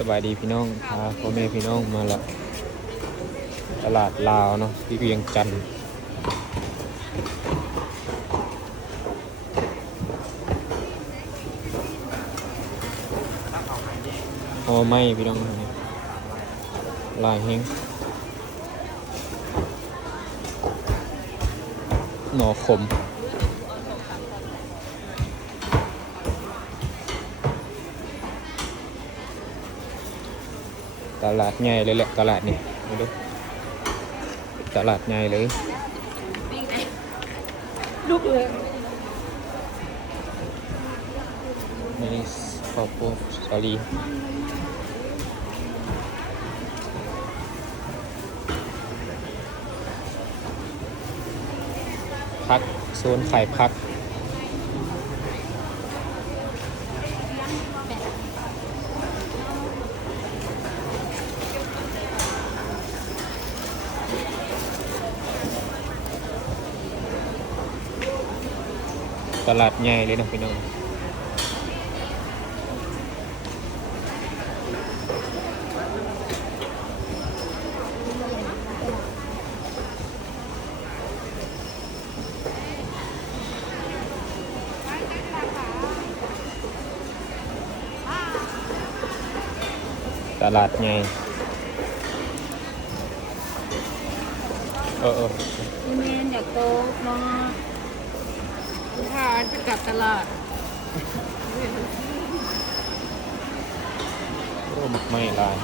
สบายดีพี่น้องพาพ่อแม่พี่น้องมาแล้วตลาดลาวเนาะที่เวียงจันทร์โอ้ไม่พี่น้องลายแห้งหน่อขมตลาดใหญ่เลยแหละตลาดนี่มาดูตลาดใหญ่เลยลูกเลยนี่ขอบคุณสาลีพักโซนขายพักตลาดใหญ่เลยนะพี่น้องตลาดใหญ่พี่แมนอยากโตมาพาจะกลับตลาดโอ้ไม่ลาย